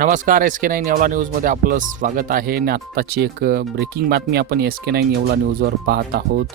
नमस्कार S K nine Yeola न्यूजमध्ये आपलं स्वागत आहे. आणि आत्ताची एक ब्रेकिंग बातमी आपण एस के नाईन येवला न्यूजवर पाहत आहोत.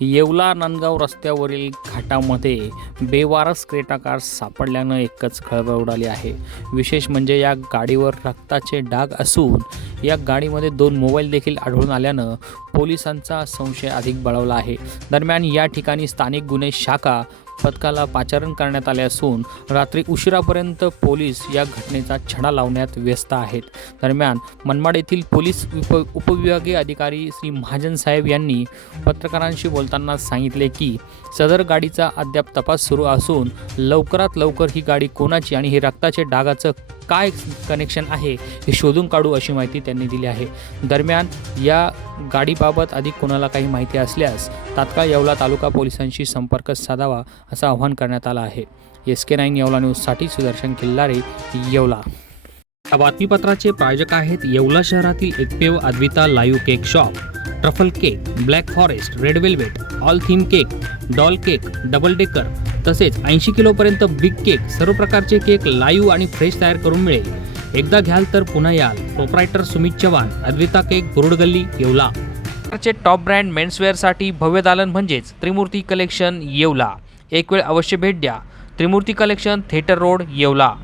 येवला नांदगाव रस्त्यावरील घाटामध्ये बेवारस क्रेटाकार सापडल्यानं एकच खळबळ उडाली आहे. विशेष म्हणजे या गाडीवर रक्ताचे डाग असून या गाडीमध्ये दोन मोबाईल देखील आढळून आल्यानं पोलिसांचा संशय अधिक बळवला आहे. दरम्यान या ठिकाणी स्थानिक गुन्हे शाखा पथकाला पाचारण करण्यात आले असून रात्री उशिरापर्यंत पोलीस या घटनेचा छडा लावण्यात व्यस्त आहेत. दरम्यान मनमाड येथील पोलीस उप उपविभागीय अधिकारी श्री महाजन साहेब यांनी पत्रकारांशी बोलताना सांगितले की सदर गाडीचा अद्याप तपास सुरू असून लवकरात लवकर ही गाडी कोणाची आणि हे रक्ताचे डागाचं काय कनेक्शन आहे हे शोधून काढू अशी माहिती त्यांनी दिली आहे. दरम्यान या गाडीबाबत अधिक कोणाला काही माहिती असल्यास तात्काळ येवला तालुका पोलिसांशी संपर्क साधावा असं आवाहन करण्यात आलं आहे. एस के नाईन येवला न्यूजसाठी सुदर्शन किल्लारे येवला. या बातमीपत्राचे प्रायोजक आहेत येवला शहरातील एकमेव Advita live cake shop. Truffle cake black forest red velvet all theme cake doll cake double decker तसेच ऐंशी किलोपर्यंत बिग केक सर्व प्रकारचे केक लाईव्ह आणि फ्रेश तयार करून मिळेल. एकदा घ्याल तर पुन्हा याल. प्रोप्रायटर सुमित चव्हाण अद्विता केक बुरुड गल्ली येवला चे टॉप ब्रँड मेन्सवेअरसाठी भव्य दालन म्हणजेच त्रिमूर्ती कलेक्शन येवला. एक वेळ अवश्य भेट द्या. Trimurti collection theatre road Yeola.